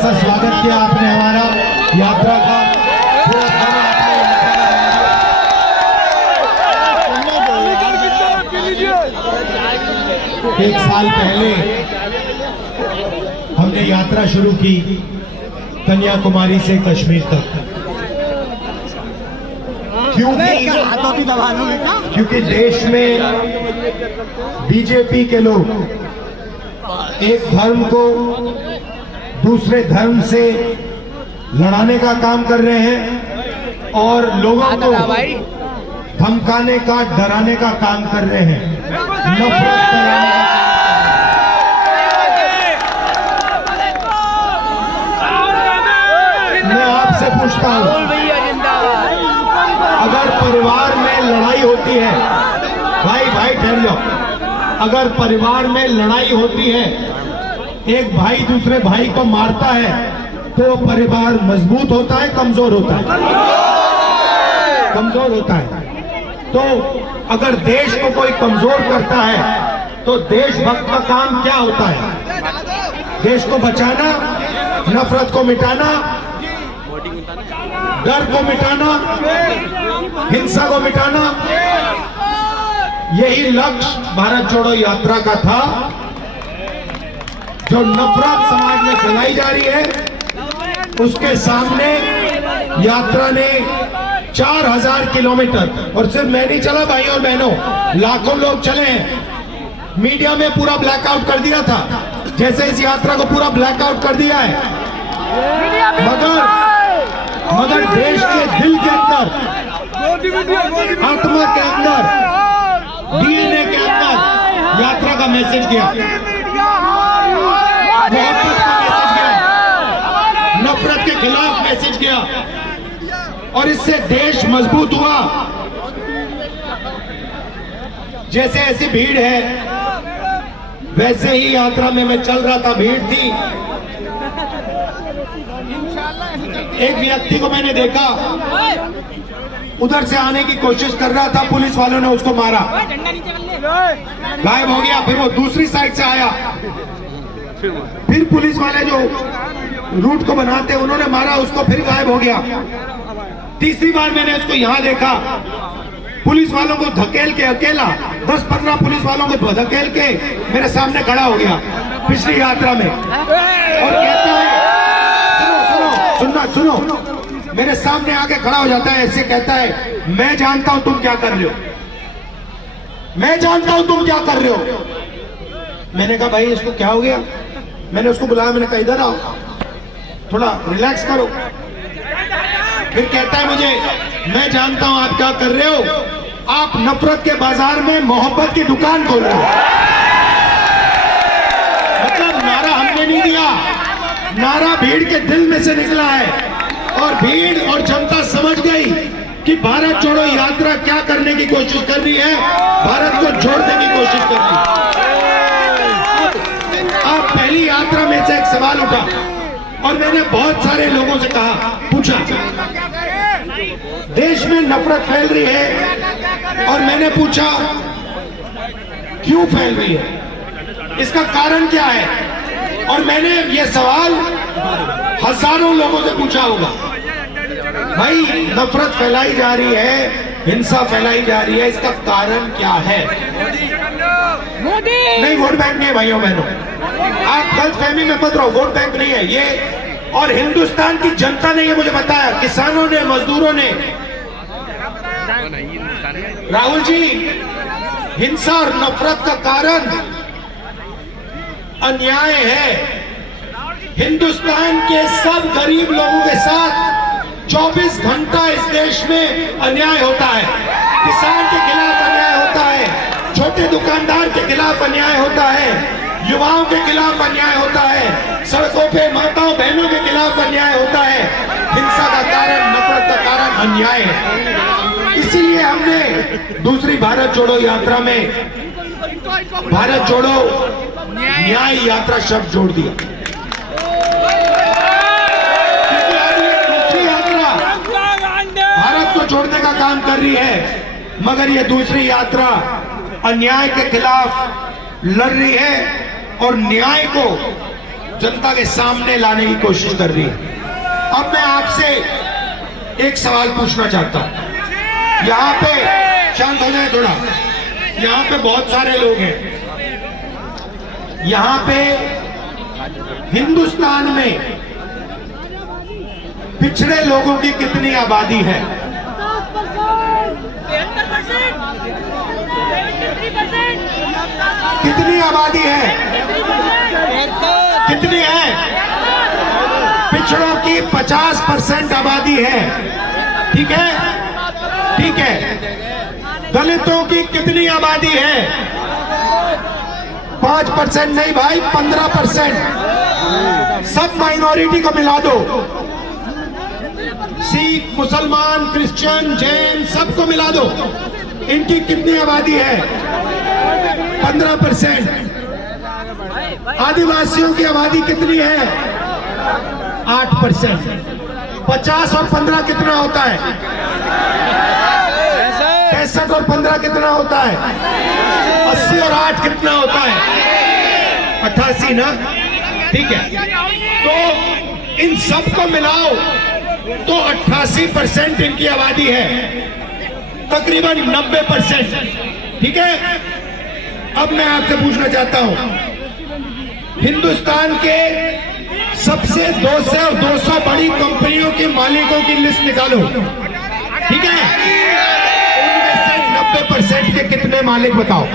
जैसा स्वागत किया आपने हमारा यात्रा का, एक साल पहले हमने यात्रा शुरू की कन्याकुमारी से कश्मीर तक, क्योंकि देश में बीजेपी के लोग एक धर्म को दूसरे धर्म से लड़ाने का काम कर रहे हैं और लोगों को धमकाने का, डराने का काम कर रहे हैं, नफरत फैलाने का। मैं आपसे पूछता हूं, अगर परिवार में लड़ाई होती है, भाई ठहर जाओ, अगर परिवार में लड़ाई होती है, एक भाई दूसरे भाई को मारता है, तो परिवार मजबूत होता है, कमजोर होता है? कमजोर होता है। तो अगर देश को कोई कमजोर करता है तो देशभक्त का काम क्या होता है? देश को बचाना, नफरत को मिटाना, डर को मिटाना, हिंसा को मिटाना। यही लक्ष्य भारत जोड़ो यात्रा का था। जो नफरत समाज में फैलाई जा रही है, उसके सामने यात्रा ने 4000 किलोमीटर, और सिर्फ मैं नहीं चला भाई और बहनों, लाखों लोग चले हैं। मीडिया में पूरा ब्लैकआउट कर दिया था, जैसे इस यात्रा को पूरा ब्लैकआउट कर दिया है। मगर देश के दिल के अंदर, आत्मा के अंदर, डीएनए के अंदर यात्रा का मैसेज गया, मोहब्बत का मैसेज गया, नफरत के खिलाफ मैसेज गया, और इससे देश मजबूत हुआ। जैसे ऐसी भीड़ है, वैसे ही यात्रा में मैं चल रहा था, भीड़ थी। एक व्यक्ति को मैंने देखा, उधर से आने की कोशिश कर रहा था, पुलिस वालों ने उसको मारा, गायब हो गया। फिर वो दूसरी साइड से आया, फिर पुलिस वाले जो रूट को बनाते उन्होंने मारा उसको, फिर गायब हो गया। तीसरी बार मैंने उसको यहां देखा, पुलिस वालों को धकेल के, अकेला 10-15 पुलिस वालों को धकेल के मेरे सामने खड़ा हो गया पिछली यात्रा में, और कहता है, सुनो, मेरे सामने आके खड़ा हो जाता है, ऐसे कहता है, मैं जानता हूं तुम क्या कर रहे हो, मैं जानता हूं तुम क्या कर रहे हो। मैंने कहा भाई इसको क्या हो गया? मैंने उसको बुलाया, मैंने कहा इधर आओ, थोड़ा रिलैक्स करो। फिर कहता है मुझे, मैं जानता हूं आप क्या कर रहे हो, आप नफरत के बाजार में मोहब्बत की दुकान खोल रहे हो। मतलब नारा हमने नहीं दिया, नारा भीड़ के दिल में से निकला है, और भीड़ और जनता समझ गई कि भारत जोड़ो यात्रा क्या करने की कोशिश कर रही है, भारत को जोड़ने की कोशिश कर रही है। आप पहली यात्रा में से एक सवाल उठा, और मैंने बहुत सारे लोगों से कहा, पूछा, देश में नफरत फैल रही है, और मैंने पूछा क्यों फैल रही है, इसका कारण क्या है? और मैंने ये सवाल हजारों लोगों से पूछा होगा। भाई नफरत फैलाई जा रही है, हिंसा फैलाई जा रही है, इसका कारण क्या है? नहीं, वोट बैंक नहीं है भाइयों बहनों, आप गलतफहमी में मत रहो, वोट बैंक नहीं है ये। और हिंदुस्तान की जनता ने ये मुझे बताया, किसानों ने, मजदूरों ने। राहुल जी, हिंसा और नफरत का कारण अन्याय है। हिंदुस्तान के सब गरीब लोगों के साथ 24 घंटा इस देश में अन्याय होता है। किसान के खिलाफ अन्याय होता है, छोटे दुकानदार के खिलाफ अन्याय होता है, युवाओं के खिलाफ अन्याय होता है, सड़कों पे माताओं बहनों के खिलाफ अन्याय होता है। हिंसा का कारण, नफरत का कारण अन्याय है। इसीलिए हमने दूसरी भारत जोड़ो यात्रा में भारत जोड़ो न्याय यात्रा शब्द जोड़ दिया। क्योंकि अब ये दूसरी यात्रा भारत को जोड़ने का काम कर रही है, मगर ये दूसरी यात्रा अन्याय के खिलाफ लड़ रही है और न्याय को जनता के सामने लाने की कोशिश कर रही है। अब मैं आपसे एक सवाल पूछना चाहता हूं। यहाँ पे शांत हो जाए थोड़ा। यहाँ पे बहुत सारे लोग हैं। यहाँ पे हिंदुस्तान में पिछड़े लोगों की कितनी आबादी है? 73%। कितनी आबादी है? कितनी है? पिछड़ों की 50% आबादी है। ठीक है, ठीक है। दलितों की कितनी आबादी है? 5% नहीं भाई, 15%। सब माइनॉरिटी को मिला दो, सिख, मुसलमान, क्रिश्चियन, जैन, सबको मिला दो। इनकी कितनी आबादी है? 15%। आदिवासियों की आबादी कितनी है? 8%। 50 और 15 कितना होता है? 65 और 15 कितना होता है? 80 और 8 कितना होता है? 88 ना? ठीक है। तो इन सबको मिलाओ तो 88% इनकी आबादी है, तकरीबन 90%। ठीक है। अब मैं आपसे पूछना चाहता हूं, हिंदुस्तान के सबसे 200 बड़ी कंपनियों के मालिकों की लिस्ट निकालो। ठीक है, उनमें से 90% के कितने मालिक बताओ?